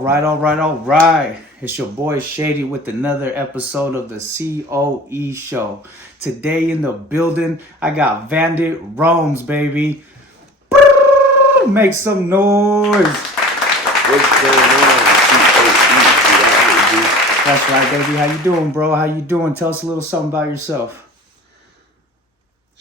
All right. It's your boy Shady with another episode of the C.O.E show. Today in the building, I got Vandit Roams, baby. Make some noise. What's going on? C.O.E. That's right, baby. How you doing, bro? How you doing? Tell us a little something about yourself.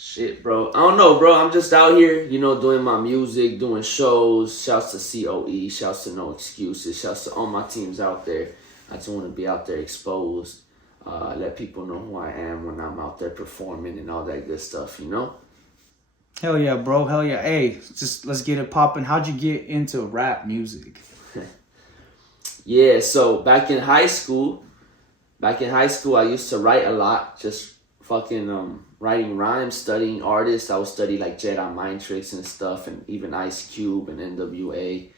Shit, bro. I don't know, bro. I'm just out here, doing my music, doing shows. Shouts to C.O.E. Shouts to No Excuses. Shouts to all my teams out there. I just want to be out there exposed. Let people know who I am when I'm out there performing and all that good stuff, Hell yeah, bro. Hell yeah. Hey, just let's get it popping. How'd you get into rap music? Yeah, so back in high school, I used to write a lot. Just fucking writing rhymes, studying artists. I would study like Jedi Mind Tricks and stuff, and even Ice Cube and NWA.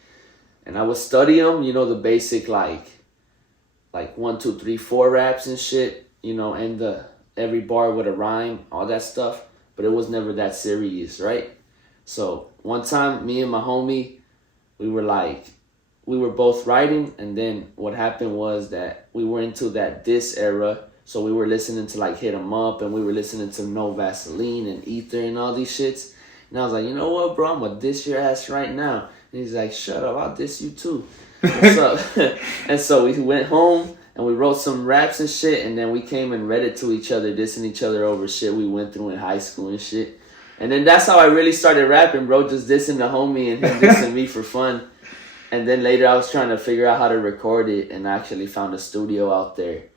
And I would study them, the basic like 1, 2, 3, 4 raps and shit, and every bar with a rhyme, all that stuff. But it was never that serious, right? So one time, me and my homie, we were both writing, and then what happened was that we were into that diss era. So we were listening to like Hit 'Em Up, and we were listening to No Vaseline and Ether and all these shits. And I was like, you know what, bro, I'm gonna diss your ass right now. And he's like, shut up, I'll diss you too. And so we went home and we wrote some raps and shit, and then we came and read it to each other, dissing each other over shit we went through in high school and shit. And then that's how I really started rapping, bro, just dissing the homie and him dissing me for fun. And then later I was trying to figure out how to record it, and I actually found a studio out there,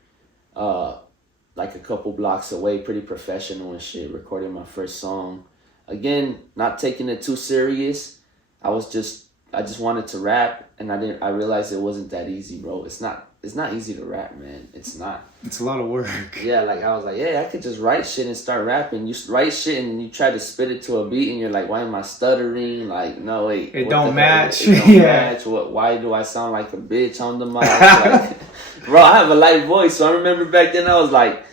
like a couple blocks away, pretty professional and shit, recording my first song. Again, not taking it too serious. I just wanted to rap, and I realized it wasn't that easy, bro. It's not easy to rap, man. It's not. It's a lot of work. Yeah, like I was like, yeah, I could just write shit and start rapping. You write shit and you try to spit it to a beat, and you're like, why am I stuttering? Like, no, wait. It don't match. It don't match. Why do I sound like a bitch on the mic? Like, bro, I have a light voice, so I remember back then I was like,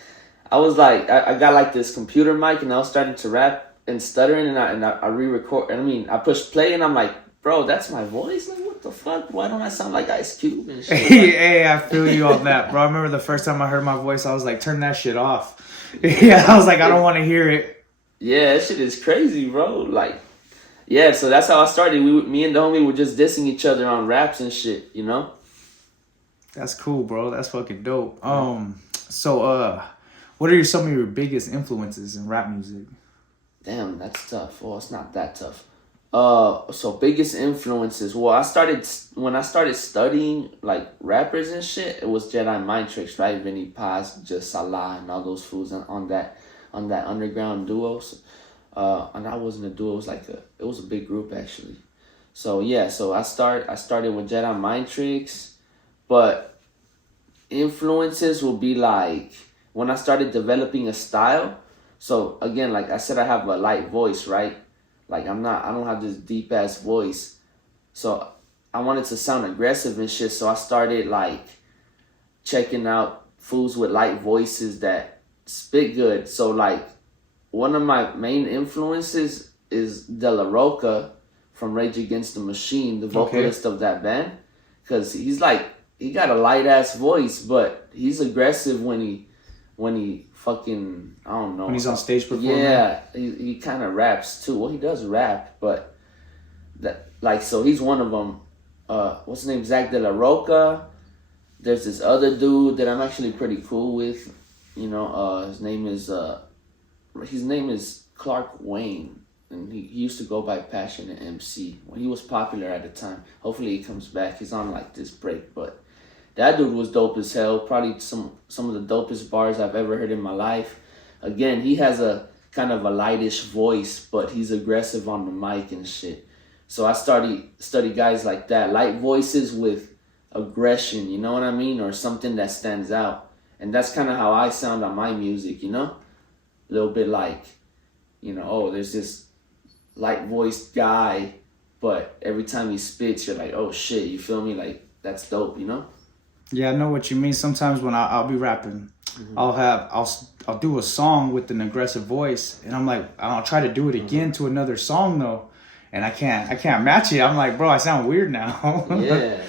I got like this computer mic, and I was starting to rap and stuttering, and I re-record. I pushed play, and I'm like, bro, that's my voice? Like, what the fuck? Why don't I sound like Ice Cube and shit? Hey, I feel you on that, bro. I remember the first time I heard my voice, I was like, turn that shit off. Yeah, I was like, I don't want to hear it. Yeah, that shit is crazy, bro. Like, yeah, so that's how I started. Me and the homie were just dissing each other on raps and shit, That's cool, bro. That's fucking dope. So, what are some of your biggest influences in rap music? Damn, that's tough. Well, it's not that tough. So biggest influences. Well, when I started studying like rappers and shit, it was Jedi Mind Tricks, right? Vinny Paz, Just Salah, and all those fools on that underground duos. And I wasn't a duo. It was a big group actually. So yeah, so I started with Jedi Mind Tricks, but influences will be like when I started developing a style. So again, like I said, I have a light voice, right? Like I don't have this deep ass voice. So I wanted to sound aggressive and shit. So I started like checking out fools with light voices that spit good. So like one of my main influences is De La Roca from Rage Against the Machine, the vocalist of that band. Cause he got a light ass voice, but he's aggressive when he fucking, I don't know. When he's on stage performing? Yeah, he kind of raps too. Well, he does rap, but so he's one of them. What's his name? Zach De La Roca. There's this other dude that I'm actually pretty cool with. His name is Clark Wayne, and he used to go by Passionate MC when he was popular at the time. Hopefully he comes back. He's on like this break, but that dude was dope as hell. Probably some of the dopest bars I've ever heard in my life. Again, he has a kind of a lightish voice, but he's aggressive on the mic and shit. So I study guys like that. Light voices with aggression, you know what I mean? Or something that stands out. And that's kind of how I sound on my music, A little bit like, there's this light voiced guy, but every time he spits, you're like, oh shit, you feel me? Like, that's dope, Yeah, I know what you mean. Sometimes when I'll be rapping, I'll do a song with an aggressive voice, and I'm like, I'll try to do it again to another song though, and I can't match it. I'm like, bro, I sound weird now. Yeah,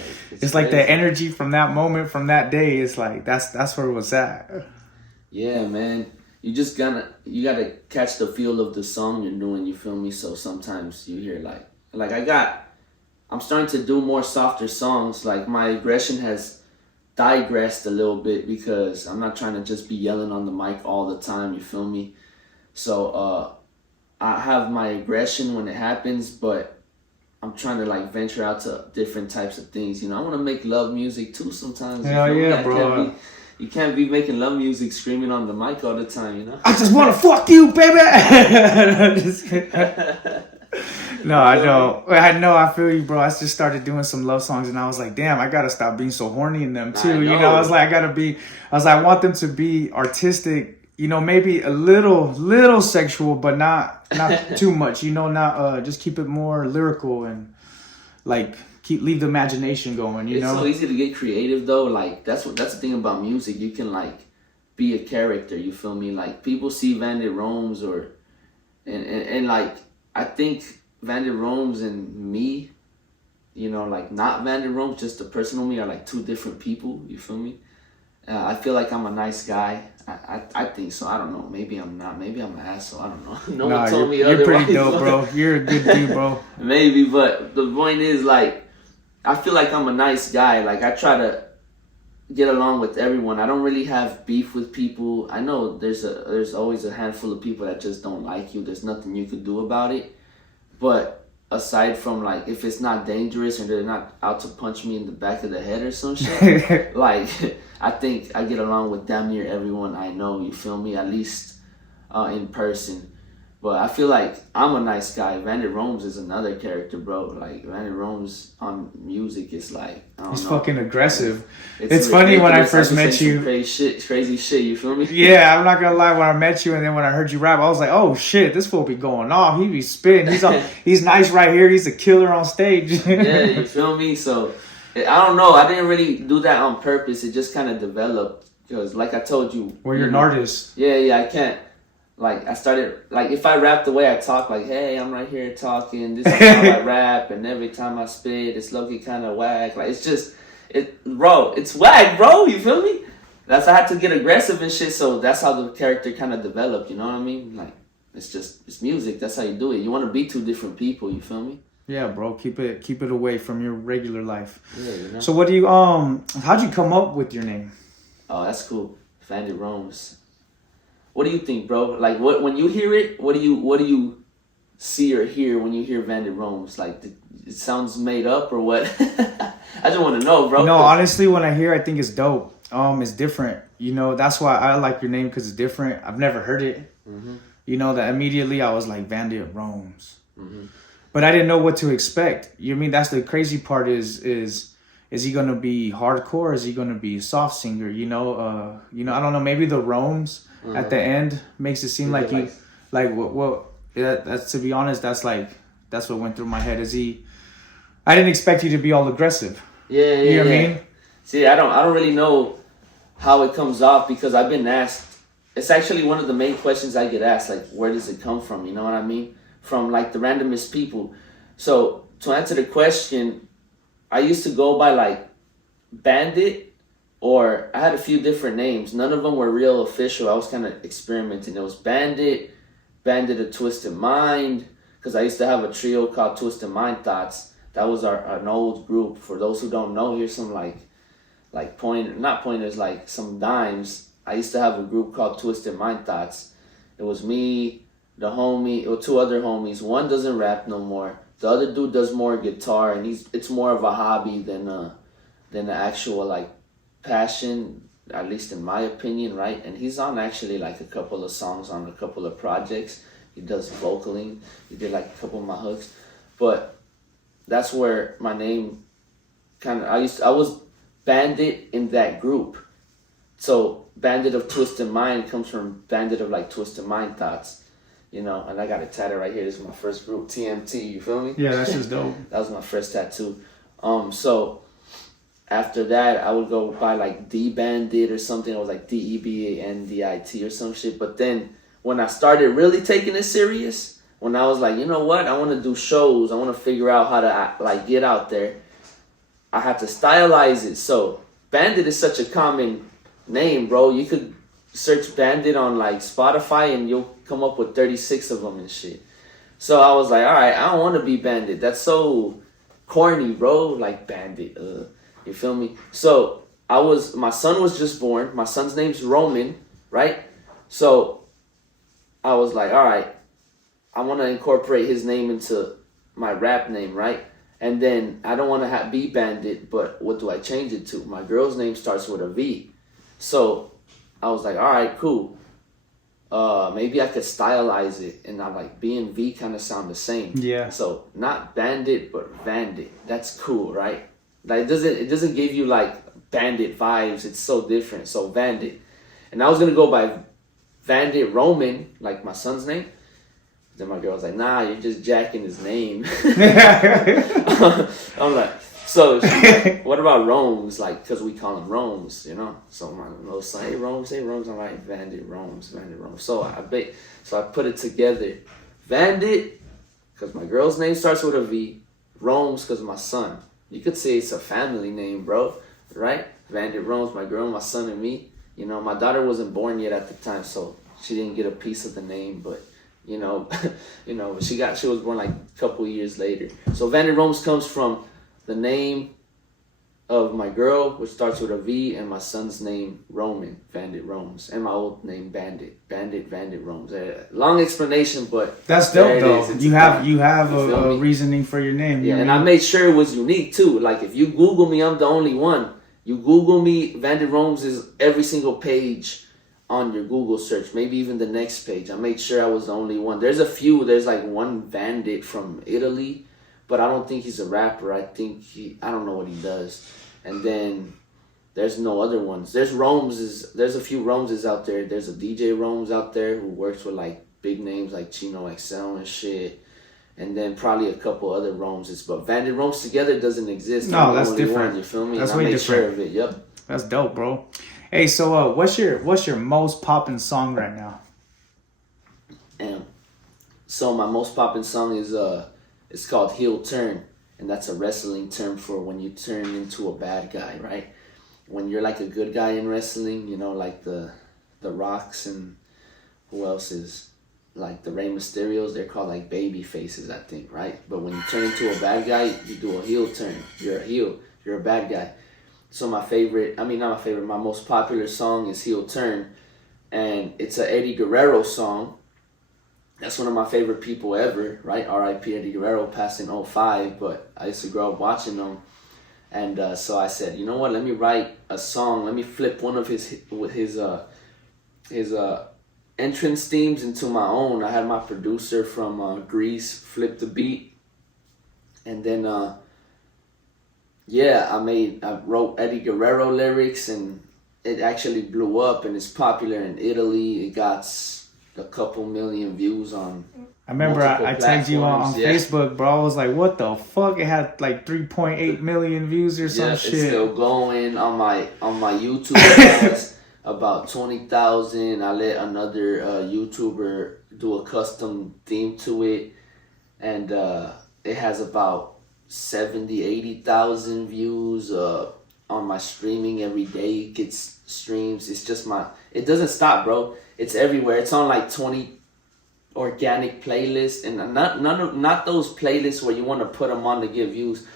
It's like the energy from that moment, from that day. It's like that's where it was at. Yeah, man. You gotta catch the feel of the song you're doing. You feel me? So sometimes you hear I'm starting to do more softer songs. Like my aggression has digressed a little bit because I'm not trying to just be yelling on the mic all the time. You feel me? So I have my aggression when it happens, but I'm trying to like venture out to different types of things. You know, I want to make love music too sometimes. Hell yeah, bro. You can't be making love music screaming on the mic all the time, you know? I just want to fuck you, baby. No, I don't. I know, I feel you, bro. I just started doing some love songs and I was like, damn, I gotta stop being so horny in them too. You know, I was like, I want them to be artistic, you know, maybe a little sexual, but not too much, you know, not just keep it more lyrical and like leave the imagination going, you know? It's so easy to get creative though. Like that's the thing about music. You can like be a character, you feel me? Like people see Vandit roams and like I think Vandit roams and me, you know, like not Vandit roams, just the personal me are like two different people, you feel me? I feel like I'm a nice guy. I think so. I don't know. Maybe I'm not. Maybe I'm an asshole. I don't know. No one told me otherwise. You're pretty dope, bro. You're a good dude, bro. Maybe, but the point is like, I feel like I'm a nice guy. Like I try to get along with everyone. I don't really have beef with people. I know there's always a handful of people that just don't like you. There's nothing you could do about it. But aside from like if it's not dangerous and they're not out to punch me in the back of the head or some shit, like I think I get along with damn near everyone I know, you feel me? At least in person. But I feel like I'm a nice guy. Vandit roams is another character, bro. Like Vandit roams on music is like he's fucking aggressive. It's funny when I first met you. Crazy shit, you feel me? Yeah, I'm not gonna lie. When I met you and then when I heard you rap, I was like, oh shit, this fool be going off. He be spitting. He's nice right here. He's a killer on stage. Yeah, you feel me? So I don't know. I didn't really do that on purpose. It just kind of developed because, like I told you, well, you're an artist. Yeah, I can't. Like I started, like if I rap the way I talk, like hey, I'm right here talking. This is how I rap, and every time I spit, it's low-key kind of whack. Like it's whack, bro. You feel me? I had to get aggressive and shit. So that's how the character kind of developed. You know what I mean? Like it's music. That's how you do it. You want to be two different people. You feel me? Yeah, bro. Keep it away from your regular life. Yeah, you know? So what do you how'd you come up with your name? Oh, that's cool. Vandit roams. What do you think, bro? Like, when you hear it, what do you see or hear when you hear Vandit roams? Like, it sounds made up or what? I just want to know, bro. No, honestly, when I hear, I think it's dope. It's different. You know, that's why I like your name because it's different. I've never heard it. Mm-hmm. You know, that immediately I was like Vandit roams, but I didn't know what to expect. You know what I mean? That's the crazy part. Is he gonna be hardcore? Is he gonna be a soft singer? You know, I don't know. Maybe the roams. At the end makes it seem like he that's to be honest, that's what went through my head. I didn't expect you to be all aggressive. Yeah, you know what I mean? See, I don't really know how it comes off because I've been asked. It's actually one of the main questions I get asked, like where does it come from? You know what I mean? From like the randomest people. So to answer the question, I used to go by like Bandit. Or I had a few different names. None of them were real official. I was kind of experimenting. It was Bandit A Twisted Mind. Because I used to have a trio called Twisted Mind Thoughts. That was an old group. For those who don't know, here's some like not pointers, like some dimes. I used to have a group called Twisted Mind Thoughts. It was me, the homie, or two other homies. One doesn't rap no more. The other dude does more guitar, and it's more of a hobby than the actual like passion, at least in my opinion, right? And he's on actually like a couple of songs on a couple of projects. He does vocaling. He did like a couple of my hooks. But that's where my name I was Bandit in that group. So Bandit of Twisted Mind comes from Bandit of like Twisted Mind Thoughts. You know, and I got it tatted right here. This is my first group, TMT, you feel me? Yeah, that's just dope. That was my first tattoo. So after that, I would go by like D Bandit or something. I was like DEBANDIT or some shit. But then when I started really taking it serious, when I was like, you know what, I want to do shows. I want to figure out how to like get out there. I had to stylize it. So Bandit is such a common name, bro. You could search Bandit on like Spotify and you'll come up with 36 of them and shit. So I was like, all right, I don't want to be Bandit. That's so corny, bro. Like Bandit. You feel me? So my son was just born. My son's name's Roman, right? So I was like, all right, I want to incorporate his name into my rap name, right? And then I don't want to be Bandit, but what do I change it to? My girl's name starts with a V. So I was like, all right, cool. Maybe I could stylize it, and I'm like, B and V kind of sound the same. Yeah. So not Bandit, but Vandit. That's cool, right? Like it doesn't give you like Bandit vibes. It's so different. So Vandit, and I was gonna go by Vandit Roman, like my son's name. Then my girl was like, nah, you're just jacking his name. I'm like, so she's like, what about Rome's? Like, because we call him Rome's, you know? So my little son, hey, Rome's. I'm like, Vandit Rome's. So I put it together. Vandit, because my girl's name starts with a V. Rome's, because my son. You could say it's a family name, bro, right? Vandit Rome's, my girl, my son, and me. You know, my daughter wasn't born yet at the time, so she didn't get a piece of the name, but you know, she was born like a couple years later. So Vandit Rome's comes from the name of my girl, which starts with a V, and my son's name Roman, Vandit Rome's, and my old name Bandit Rome's. Long explanation, but that's dope though. You have a reasoning for your name. Yeah, and I made sure it was unique too. Like if you Google me, I'm the only one. You Google me, Vandit Rome's is every single page on your Google search, maybe even the next page. I made sure I was the only one. There's like one Vandit from Italy, but I don't think he's a rapper. I don't know what he does. And then there's no other ones. There's a few Romeses out there. There's a DJ Rome's out there who works with like big names like Chino XL and shit. And then probably a couple other Romeses. But Vandit Rome's together doesn't exist. No, that's different. One, you feel me? That's and way I made different. Sure of it. Yep. That's dope, bro. Hey, so what's your most poppin' song right now? So my most poppin' song is it's called Heel Turn, and that's a wrestling term for when you turn into a bad guy, right? When you're like a good guy in wrestling, you know, like the Rocks and who else is like the Rey Mysterios, they're called like baby faces, I think, right? But when you turn into a bad guy, you do a heel turn. You're a heel. You're a bad guy. So my most popular song is Heel Turn, and it's a Eddie Guerrero song. That's one of my favorite people ever, right? R.I.P. Eddie Guerrero, passed in 2005, but I used to grow up watching him. And so I said, you know what, let me write a song. Let me flip one of his entrance themes into my own. I had my producer from Greece flip the beat. And then, I wrote Eddie Guerrero lyrics, and it actually blew up, and it's popular in Italy. It got a couple million views on. I remember I tagged you on Facebook, bro. I was like, what the fuck? It had like 3.8 million views or some shit. It's still going on my YouTube. It has about 20,000. I let another YouTuber do a custom theme to it, and it has about 80,000 views on my streaming every day. It gets streams. It's just it doesn't stop, bro. It's everywhere. It's on like 20 organic playlists, and not those playlists where you want to put them on to get views.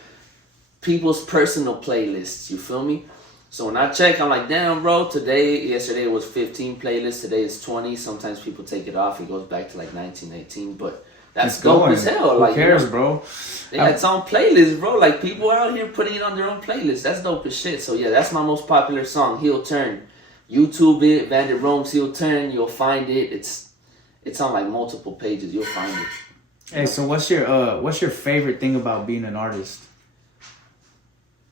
People's personal playlists, you feel me? So when I check, I'm like, damn, bro, yesterday it was 15 playlists, today it's 20. Sometimes people take it off, it goes back to like 1918, but that's dope as hell. Who like, cares, bro? Yeah, it's on playlists, bro. Like, people are out here putting it on their own playlists. That's dope as shit. So yeah, that's my most popular song, Heel Turn. YouTube it, Vandit Rome's Heel Turn, you'll find it. It's on like multiple pages, you'll find it. Hey, so what's your favorite thing about being an artist?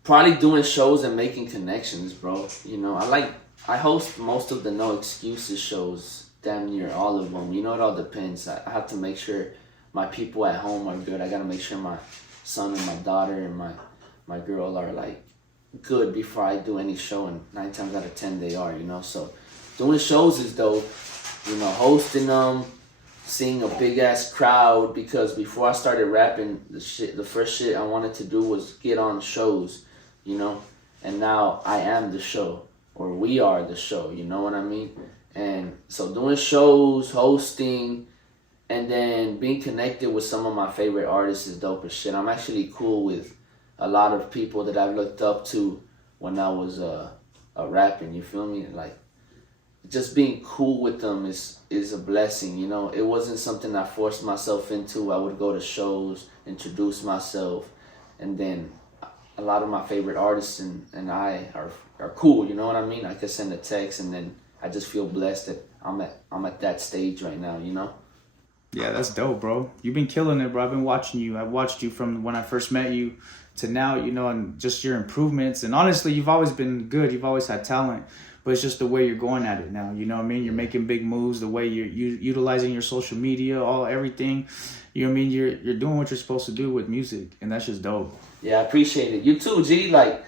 Probably doing shows and making connections, bro. You know, I host most of the No Excuses shows, damn near all of them. You know, it all depends. I have to make sure my people at home are good. I gotta make sure my son and my daughter and my girl are like good before I do any show, and 9 times out of 10 they are, you know. So doing shows is dope, you know, hosting them, seeing a big ass crowd, because before I started rapping, the first shit I wanted to do was get on shows, you know? And now I am the show, or we are the show, you know what I mean? And so doing shows, hosting, and then being connected with some of my favorite artists is dope as shit. I'm actually cool with a lot of people that I've looked up to when I was rapping, you feel me? Like, just being cool with them is a blessing, you know? It wasn't something I forced myself into. I would go to shows, introduce myself, and then a lot of my favorite artists and I are cool, you know what I mean? I could send a text, and then I just feel blessed that I'm at that stage right now, you know? Yeah, that's dope, bro. You've been killing it, bro. I've been watching you. I watched you from when I first met you to now, you know, and just your improvements. And honestly, you've always been good. You've always had talent, but it's just the way you're going at it now. You know what I mean? You're making big moves, the way you're utilizing your social media, everything. You know what I mean? You're doing what you're supposed to do with music, and that's just dope. Yeah, I appreciate it. You too, G. Like,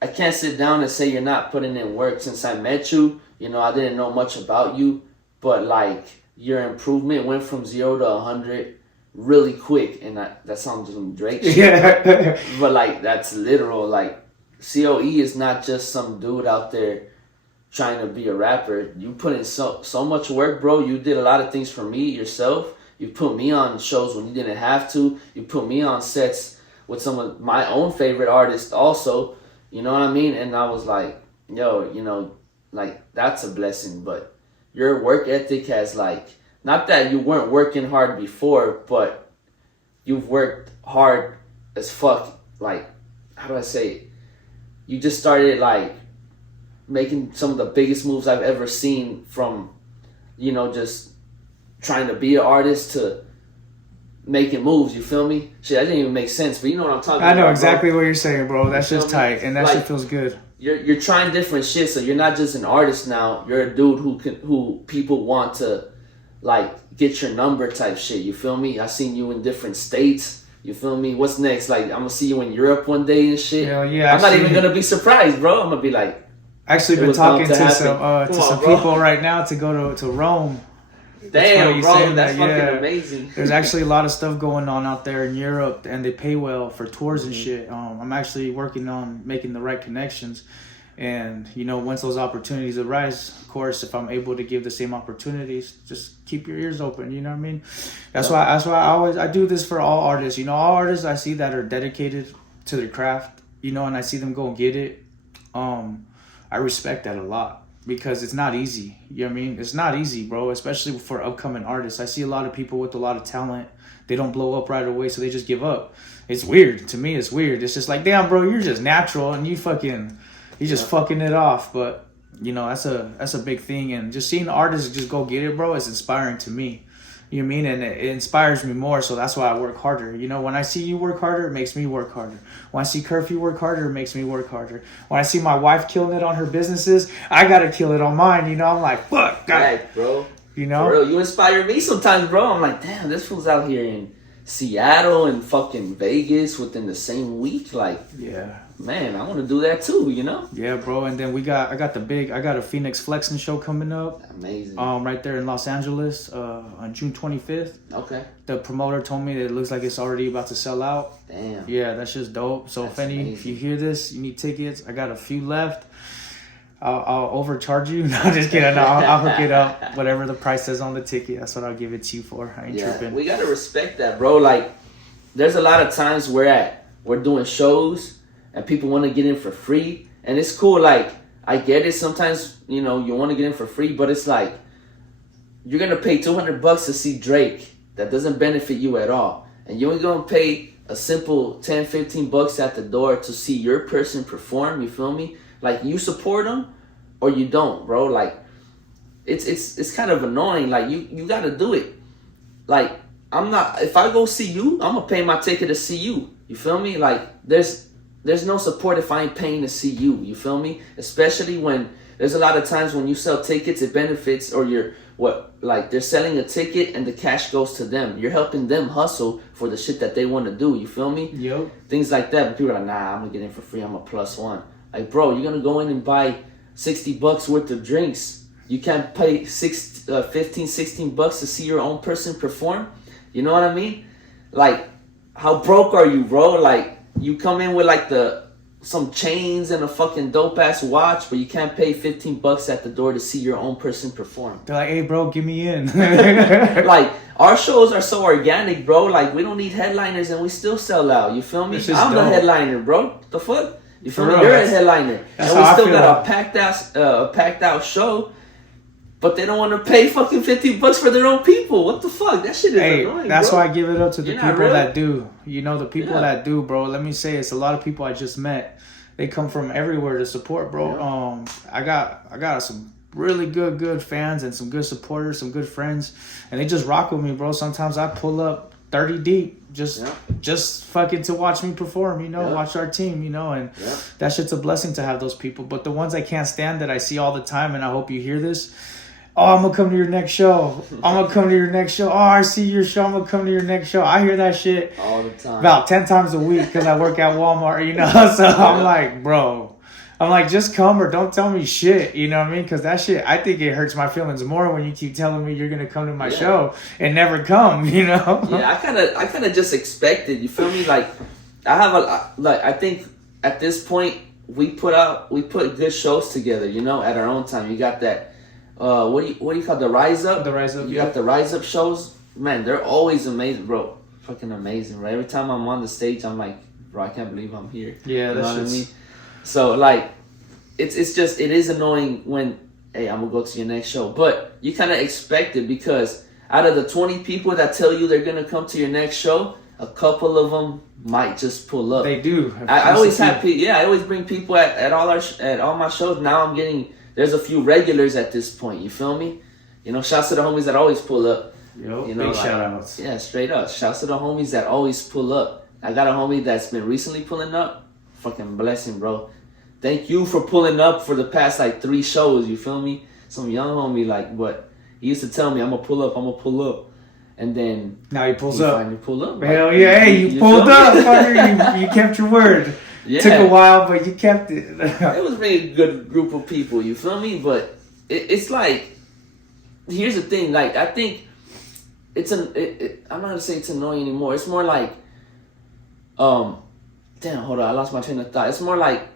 I can't sit down and say you're not putting in work. Since I met you, you know, I didn't know much about you, but like, your improvement went from 0 to 100 really quick, and that sounds like Drake shit. Yeah. But like, that's literal. Like, C.O.E. is not just some dude out there trying to be a rapper. You put in so much work, bro. You did a lot of things for me yourself. You put me on shows when you didn't have to. You put me on sets with some of my own favorite artists also. You know what I mean? And I was like, yo, you know, like, that's a blessing. But your work ethic has, like, not that you weren't working hard before, but you've worked hard as fuck. Like, how do I say it? You just started, like, making some of the biggest moves I've ever seen, from, you know, just trying to be an artist to making moves, you feel me? Shit, that didn't even make sense, but you know what I'm talking about. I know exactly what you're saying, bro. That's just tight, and that Like, shit feels good. You're trying different shit, so you're not just an artist now. You're a dude who people want to, like, get your number type shit. You feel me? I seen you in different states. You feel me? What's next? Like, I'm gonna see you in Europe one day and shit. Hell yeah! I'm not even gonna be surprised, bro. I'm gonna be like, actually been talking to some people right now to go to Rome. damn, bro, that's fucking amazing. There's actually a lot of stuff going on out there in Europe, and they pay well for tours and shit. I'm actually working on making the right connections, and you know, once those opportunities arise, of course, if I'm able to give the same opportunities, just keep your ears open. You know what I mean? That's why I do this for all artists. You know, all artists I see that are dedicated to their craft. You know, and I see them go get it. I respect that a lot. Because it's not easy. You know what I mean? It's not easy, bro, especially for upcoming artists. I see a lot of people with a lot of talent. They don't blow up right away, so they just give up. It's weird. To me, it's weird. It's just like, damn, bro, you're just natural and you just fucking it off. But, you know, that's a big thing. And just seeing artists just go get it, bro, is inspiring to me. You know what I mean? And it inspires me more, so that's why I work harder. You know, when I see you work harder, it makes me work harder. When I see Curfew work harder, it makes me work harder. When I see my wife killing it on her businesses, I gotta kill it on mine. You know, I'm like, fuck, right, bro. You know? For real, you inspire me sometimes, bro. I'm like, damn, this fool's out here in Seattle and fucking Vegas within the same week. Like, yeah. Man, I want to do that too, you know? Yeah, bro. And then I got a Phoenix Flexing show coming up. Amazing. Right there in Los Angeles, on June 25th. Okay. The promoter told me that it looks like it's already about to sell out. Damn. Yeah, that's just dope. So if you hear this, you need tickets. I got a few left. I'll overcharge you. No, just kidding. No, I'll hook it up. Whatever the price is on the ticket, that's what I'll give it to you for. I ain't tripping. We gotta respect that, bro. Like, there's a lot of times we're doing shows and people want to get in for free, and it's cool. Like, I get it. Sometimes, you know, you want to get in for free, but it's like, you're gonna pay $200 to see Drake. That doesn't benefit you at all, and you're only gonna pay a simple $10-15 at the door to see your person perform. You feel me? Like, you support them or you don't, bro. Like, it's kind of annoying. Like, you gotta do it. Like, if I go see you, I'm gonna pay my ticket to see you. You feel me? Like, there's no support if I ain't paying to see you. You feel me? Especially when there's a lot of times when you sell tickets, it benefits, or they're selling a ticket and the cash goes to them. You're helping them hustle for the shit that they want to do. You feel me? Yep. Things like that. But people are like, nah, I'm gonna get in for free. I'm a +1. Like, bro, you're gonna go in and buy $60 worth of drinks. You can't pay $15-16 to see your own person perform. You know what I mean? Like, how broke are you, bro? Like, you come in with like the some chains and a fucking dope ass watch, but you can't pay $15 at the door to see your own person perform. They're like, hey, bro, get me in. Like, our shows are so organic, bro. Like, we don't need headliners and we still sell out. You feel me? I'm the headliner, bro. The fuck? You feel me? You're a headliner. And we still got a packed out show. But they don't want to pay fucking $50 for their own people. What the fuck? That shit is annoying, that's bro. why I give it up to the people that do. You know, the people that do, bro. Let me say, it's a lot of people I just met. They come from everywhere to support, bro. Yeah. I got some really good fans and some good supporters, some good friends, and they just rock with me, bro. Sometimes I pull up 30 deep just fucking to watch me perform, you know, watch our team, you know, and that shit's a blessing to have those people. But the ones I can't stand that I see all the time, and I hope you hear this. Oh, I'm going to come to your next show. I'm going to come to your next show. Oh, I see your show. I'm going to come to your next show. I hear that shit all the time. About 10 times a week because I work at Walmart, you know. So I'm like, bro. I'm like, just come or don't tell me shit, you know what I mean? Because that shit, I think it hurts my feelings more when you keep telling me you're going to come to my show and never come, you know? Yeah, I kind of just expected, you feel me? Like, I think at this point, we put good shows together, you know, at our own time. You got that. What do you call the Rise Up? The Rise Up. You got the Rise Up shows. Man, they're always amazing, bro. Fucking amazing, right? Every time I'm on the stage, I'm like, bro, I can't believe I'm here. Yeah, you know that's what I mean. So like, it is annoying when, hey, I'm gonna go to your next show, but you kind of expect it because out of the 20 people that tell you they're gonna come to your next show, a couple of them might just pull up. They do. I always have I always bring people at all my shows. Now I'm getting. There's a few regulars at this point, you feel me? You know, shouts to the homies that always pull up. Yo, you know, big shout outs. Yeah, straight up. Shouts to the homies that always pull up. I got a homie that's been recently pulling up. Fucking blessing, bro. Thank you for pulling up for the past, 3 shows, you feel me? Some young homie, but he used to tell me, I'm gonna pull up. And then... Now he pulls up. Finally pull up. Hell yeah, hey, you pulled up, fucker. You kept your word. Yeah. Took a while, but you kept it. It was really a good group of people, you feel me? But it's like, here's the thing, I think it's I'm not gonna say it's annoying anymore. It's more like, damn, hold on, I lost my train of thought. It's more like,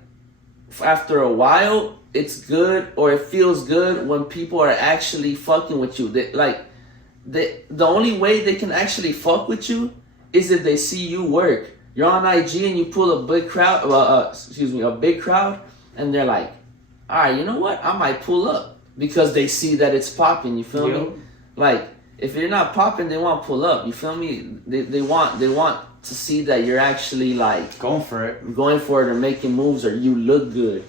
after a while, it's good or it feels good when people are actually fucking with you. The only way they can actually fuck with you is if they see you work. You're on IG and you pull a big crowd, and they're like, all right, you know what? I might pull up because they see that it's popping. You feel me? Like, if you're not popping, they won't pull up. You feel me? They want to see that you're actually going for it or making moves or you look good.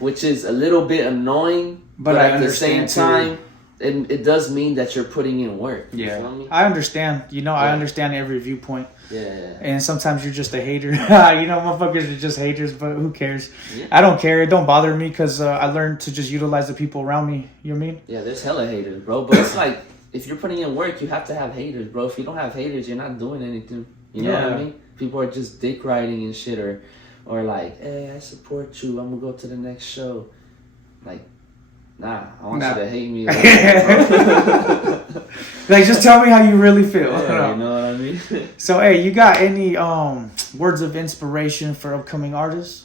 Which is a little bit annoying, but at the same time, it does mean that you're putting in work. You feel me? I understand. You know, I understand every viewpoint. Yeah. And sometimes you're just a hater. You know, motherfuckers are just haters, but who cares? Yeah. I don't care. It don't bother me because I learned to just utilize the people around me. You know what I mean? Yeah, there's hella haters, bro. But it's like, if you're putting in work, you have to have haters, bro. If you don't have haters, you're not doing anything. You know what I mean? People are just dick riding and shit or like, hey, I support you. I'm going to go to the next show. Like, nah, I want you to hate me. Just tell me how you really feel. Yeah, you know what I mean? So, hey, you got any words of inspiration for upcoming artists?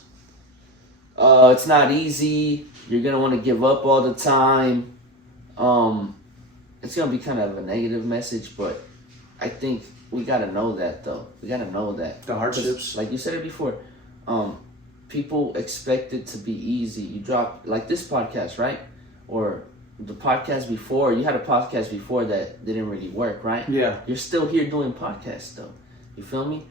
It's not easy. You're going to want to give up all the time. It's going to be kind of a negative message, but I think we got to know that, though. We got to know that. The hardships. Like you said it before, people expect it to be easy. You drop, like this podcast, right? Or the podcast before, you had a podcast before that didn't really work, right? Yeah. You're still here doing podcasts, though. You feel me?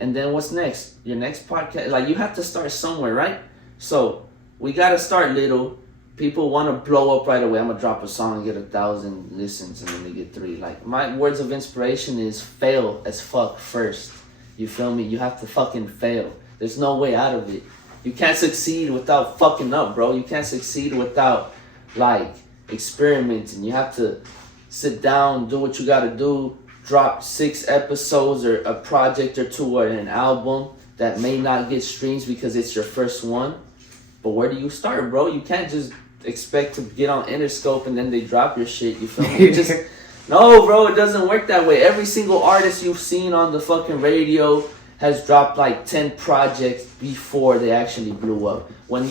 And then what's next? Your next podcast, you have to start somewhere, right? So we got to start little. People want to blow up right away. I'm going to drop a song and get 1,000 listens and then they get 3. My words of inspiration is fail as fuck first. You feel me? You have to fucking fail. There's no way out of it. You can't succeed without fucking up, bro. You can't succeed without, experimenting. You have to sit down, do what you got to do, drop 6 episodes or a project or 2 or an album that may not get streams because it's your first one. But where do you start, bro? You can't just expect to get on Interscope and then they drop your shit. You feel me? No, bro, it doesn't work that way. Every single artist you've seen on the fucking radio, has dropped like 10 projects before they actually blew up. When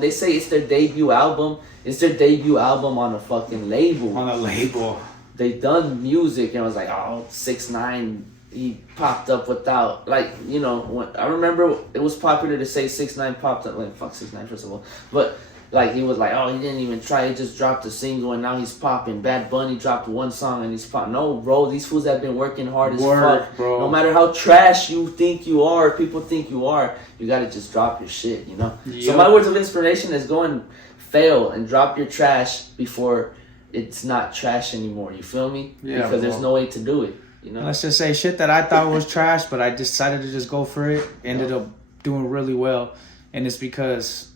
they say it's their debut album, it's their debut album on a fucking label. On a label. They done music and it was like, oh, 6ix9ine, he popped up without, like, you know, when, I remember it was popular to say 6ix9ine popped up, like, fuck 6ix9ine first of all, but like, he was like, oh, he didn't even try, he just dropped a single and now he's popping. Bad Bunny dropped one song and he's popping. No, bro, these fools have been working hard as fuck. Bro. No matter how trash you think you are, people think you are, you gotta just drop your shit, you know? Yep. So my words of inspiration is go and fail and drop your trash before it's not trash anymore, you feel me? Yeah, because there's no way to do it, you know? Let's just say shit that I thought was trash, but I decided to just go for it, ended up doing really well, and it's because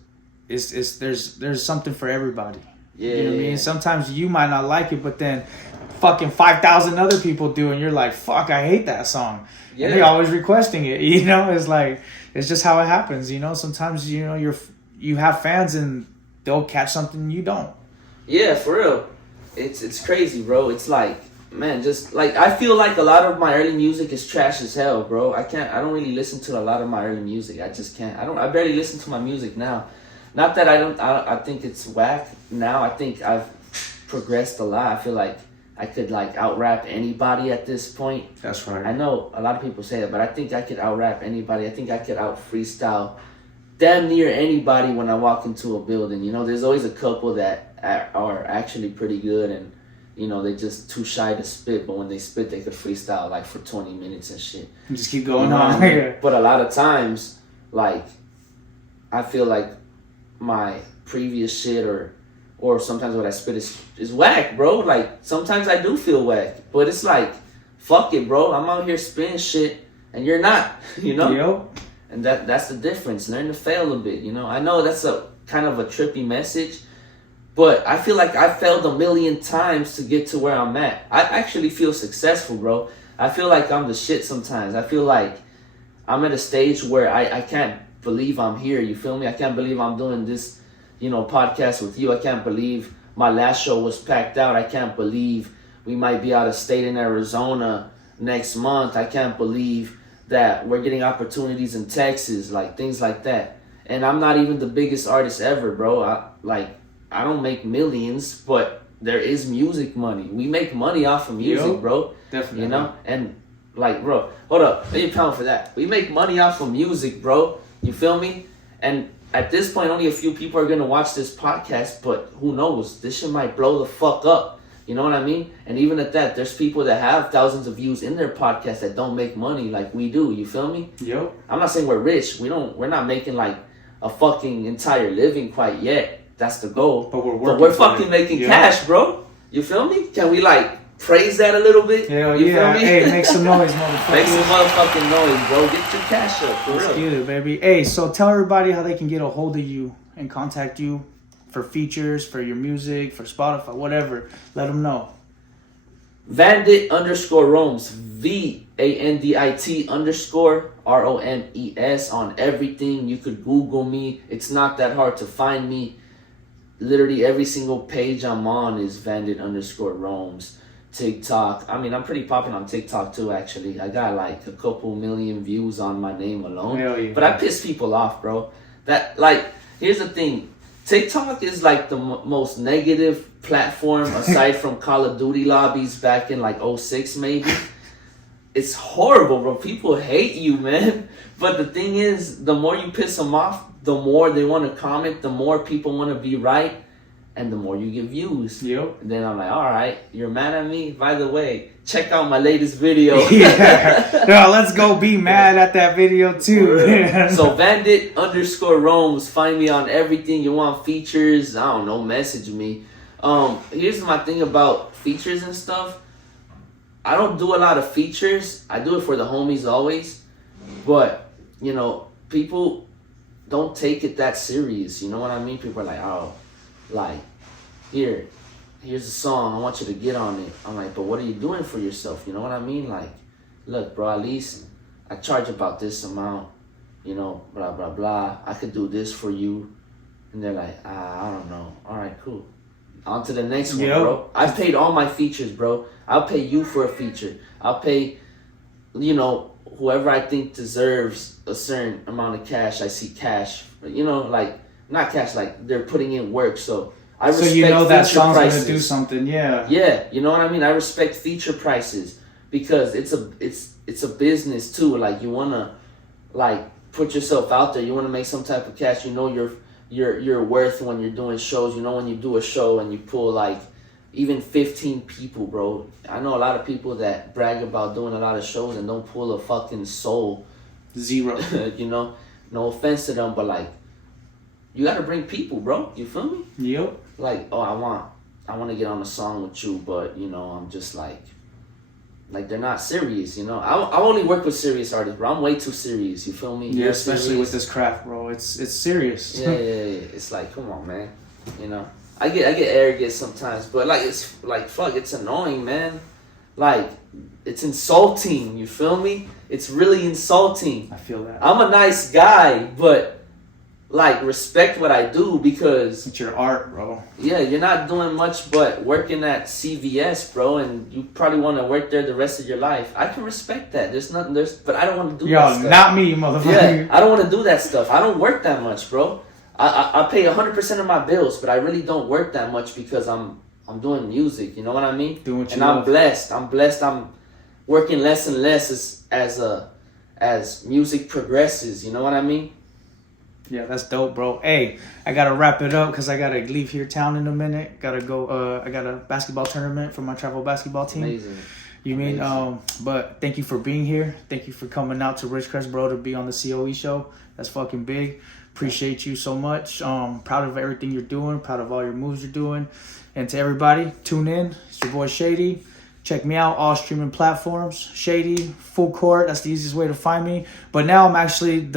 there's something for everybody. Yeah, you know what I mean? Sometimes you might not like it, but then fucking 5,000 other people do, and you're like, fuck, I hate that song. Yeah. And they're always requesting it, you know? It's like, it's just how it happens, you know? Sometimes, you know, you have fans and they'll catch something you don't. Yeah, for real. It's crazy, bro. It's like, man, just like, I feel like a lot of my early music is trash as hell, bro. I don't really listen to a lot of my early music. I just can't. I barely listen to my music now. Not that I think it's whack now. I think I've progressed a lot. I feel like I could like out-rap anybody at this point. That's right. I know a lot of people say that, but I think I could out-rap anybody. I think I could out-freestyle damn near anybody when I walk into a building. You know, there's always a couple that are actually pretty good and, you know, they just too shy to spit, but when they spit, they could freestyle like for 20 minutes and shit. You just keep going on. I mean? But a lot of times, like, I feel like my previous shit or sometimes what I spit is whack, bro. Like, sometimes I do feel whack, but it's like, fuck it, bro. I'm out here spitting shit and you're not, you know? Yep. And that's the difference. Learn to fail a bit, you know? I know that's a kind of a trippy message, but I feel like I failed a million times to get to where I'm at. I actually feel successful, bro. I feel like I'm the shit sometimes. I feel like I'm at a stage where I can't believe I'm here, you feel me? I can't believe I'm doing this, you know, podcast with you. I can't believe my last show was packed out. I can't believe we might be out of state in Arizona next month. I can't believe that we're getting opportunities in Texas, like things like that. And I'm not even the biggest artist ever, bro. I don't make millions, but there is music money. We make money off of music, bro. Definitely. You know? And like, bro, hold up. Pay a pound for that. We make money off of music, bro. You feel me? And at this point, only a few people are going to watch this podcast, but who knows? This shit might blow the fuck up. You know what I mean? And even at that, there's people that have thousands of views in their podcast that don't make money like we do. You feel me? Yep. I'm not saying we're rich. We're not making like a fucking entire living quite yet. That's the goal. But we're fucking making cash, bro. You feel me? Can we like praise that a little bit? Hell you yeah. feel me? Hey, make some noise, motherfucker. Make some motherfucking noise, bro. Get your cash up, for Let's real. get it, baby. Hey, so tell everybody how they can get a hold of you and contact you for features, for your music, for Spotify, whatever. Let them know. Vandit _Romes. VANDIT _ROMES on everything. You could Google me. It's not that hard to find me. Literally every single page I'm on is Vandit _Romes. TikTok. I mean, I'm pretty popular on TikTok too, actually. I got like a couple million views on my name alone. Hell yeah. But I piss people off, bro. That, like, here's the thing. TikTok is like the most negative platform aside from Call of Duty lobbies back in like 06 maybe. It's horrible, bro. People hate you, man. But the thing is, the more you piss them off, the more they want to comment, the more people want to be right, and the more you get views. Yep. And then I'm like, all right, you're mad at me? By the way, check out my latest video. Yeah. No, let's go be mad at that video too. So Vandit _Romes. Find me on everything. You want features? I don't know, message me. Here's my thing about features and stuff. I don't do a lot of features. I do it for the homies always. But, you know, people don't take it that serious. You know what I mean? People are like, oh, like, here's a song. I want you to get on it. I'm like, but what are you doing for yourself? You know what I mean? Like, look, bro, at least I charge about this amount. You know, blah, blah, blah. I could do this for you. And they're like, I don't know. All right, cool. On to the next one, bro. I paid all my features, bro. I'll pay you for a feature. I'll pay you know, whoever I think deserves a certain amount of cash, I see cash. You know, like not cash, like they're putting in work. So I respect you know that feature song's prices. gonna do something, yeah. Yeah, you know what I mean. I respect feature prices because it's a business too. Like you wanna like put yourself out there. You wanna make some type of cash. You know your worth when you're doing shows. You know when you do a show and you pull like even 15 people, bro. I know a lot of people that brag about doing a lot of shows and don't pull a fucking soul. Zero. You know, no offense to them, but like, you gotta bring people, bro. You feel me? Yep. Like, oh, I want to get on a song with you, but you know, I'm just like they're not serious. You know, I only work with serious artists, bro. I'm way too serious. You feel me? Yeah, You're especially serious. with this craft, bro. It's serious. Yeah. It's like, come on, man. You know, I get arrogant sometimes, but like it's like fuck, it's annoying, man. Like it's insulting. You feel me? It's really insulting. I feel that. I'm a nice guy, but like respect what I do because It's your art, bro. yeah, you're not doing much but working at CVS, bro, and you probably want to work there the rest of your life. I can respect that. But I don't want to do that Yo, stuff. not me, motherfucker. Yeah, I don't want to do that stuff. I don't work that much, bro. I pay 100% of my bills, but I really don't work that much because I'm doing music. You know what I mean? Doing what you and I'm love. blessed. I'm blessed. I'm working less and less as music progresses. You know what I mean? Yeah, that's dope, bro. Hey, I gotta wrap it up because I gotta leave here town in a minute. Gotta go. I got a basketball tournament for my travel basketball team. Amazing. You mean? But thank you for being here. Thank you for coming out to Ridgecrest, bro, to be on the C.O.E. show. That's fucking big. Appreciate you so much. Proud of everything you're doing. Proud of all your moves you're doing. And to everybody, tune in. It's your boy Shady. Check me out, all streaming platforms. Shady, Full Court. That's the easiest way to find me. But now I'm actually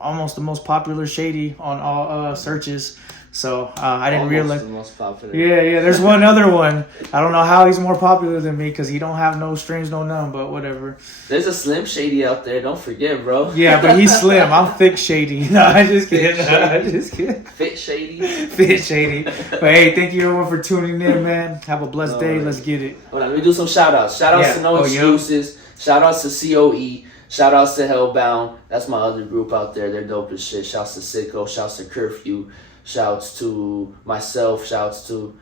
almost the most popular Shady on all searches. So I didn't realize. The most popular. Yeah. There's one other one. I don't know how he's more popular than me because he don't have no strings, no none. But whatever. There's a Slim Shady out there. Don't forget, bro. Yeah, but he's slim. I'm thick Shady. No, I just kidding. I just kidding. Fit Shady. Fit Shady. But hey, thank you everyone for tuning in, man. Have a blessed day. Let's get it. Hold on, let me do some shout outs. Shout outs to No Excuses. Shout outs to C.O.E. Shout outs to Hellbound. That's my other group out there. They're dope as shit. Shouts to Sicko. Shouts to Curfew. Shouts to myself. Shouts to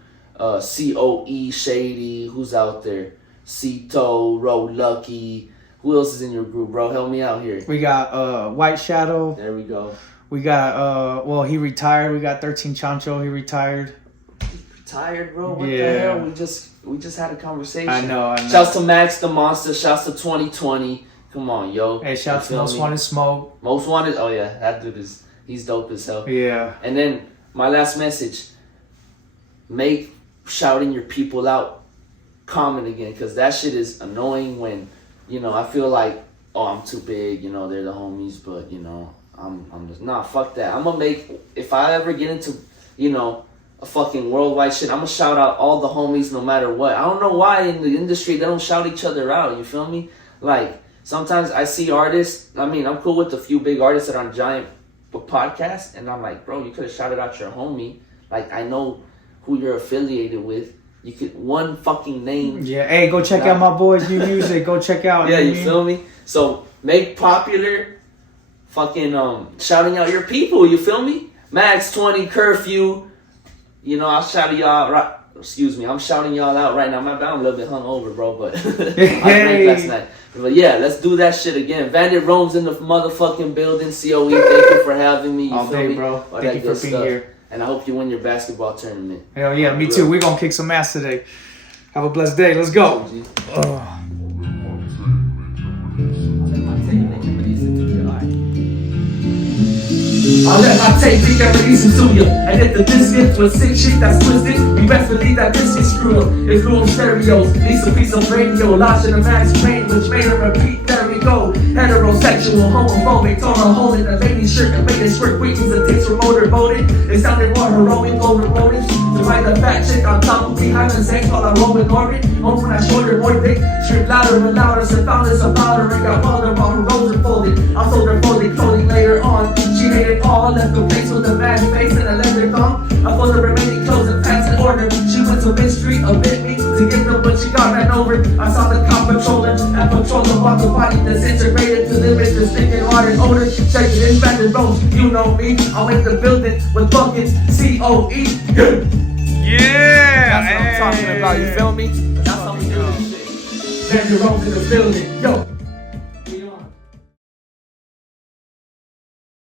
C.O.E. Shady. Who's out there? Cito, Ro Lucky. Who else is in your group, bro? Help me out here. We got White Shadow. There we go. We got he retired. We got 13 Chancho. He retired. Tired, bro. What the Yeah. hell? We just had a conversation. I know. Shouts to Max the Monster. Shouts to 2020. Come on, yo. Hey, shouts to You feel Most me? Wanted Smoke. Most Wanted. Oh yeah, that dude he's dope as hell. Yeah. And then my last message: make shouting your people out common again, because that shit is annoying. When I feel like, oh, I'm too big. They're the homies, but I'm just fuck that. I'm gonna make, if I ever get into a fucking worldwide shit, I'm gonna shout out all the homies no matter what. I don't know why in the industry they don't shout each other out. You feel me? Like sometimes I see artists. I mean, I'm cool with a few big artists that are on giant podcasts, and I'm like, bro, you could have shouted out your homie. Like I know who you're affiliated with. You could one fucking name. Yeah. Hey, go check out my boys' new music. Go check out. Yeah, you feel me? So make popular, fucking shouting out your people. You feel me? Max 20 Curfew. I'll shout y'all right. Excuse me, I'm shouting y'all out right now. My bad, I'm a little bit hungover, bro, but I drank last night. But yeah, let's do that shit again. Vandit roams in the motherfucking building. C.O.E. Thank you for having me. You All feel day, me? bro. All Thank that you good for being stuff. here. And I hope you win your basketball tournament. Hell yeah, me too. We're gonna kick some ass today. Have a blessed day. Let's go. I let my tape leak and release it to you. And hit the biscuit with sick shit that's twisted. You best believe that this is screwed up. It's room stereos, needs a piece of radio. Lodged in a max brain, which made her repeat, there we go. Heterosexual, homophobic, torn a hole in the lady's shirt and made it squirt weakens and takes remoter voted. It sounded more heroic, over rodents. To find the fat chick on top of me, having sex while I roll in orbit. Home when I showed her more dick, screamed louder and louder. So found this about her and got bothered while her rolls are folded. I sold her folded clothing later on. She hated all, left the place with a mad face and a leather thumb. I folded the remaining clothes and pants in order. She went to Mid Street, a bit me, to give them what she got ran over. I saw the cop patrolling and patrol them I'm the body that's integrated to lyrics that's thinking hard and older. Check it in, Vandit Rose, you know me. I'm in the building with fucking C.O.E. Yeah. That's what I'm talking about, you feel me? That's how we do this shit. Vandit Rose in the building, yo.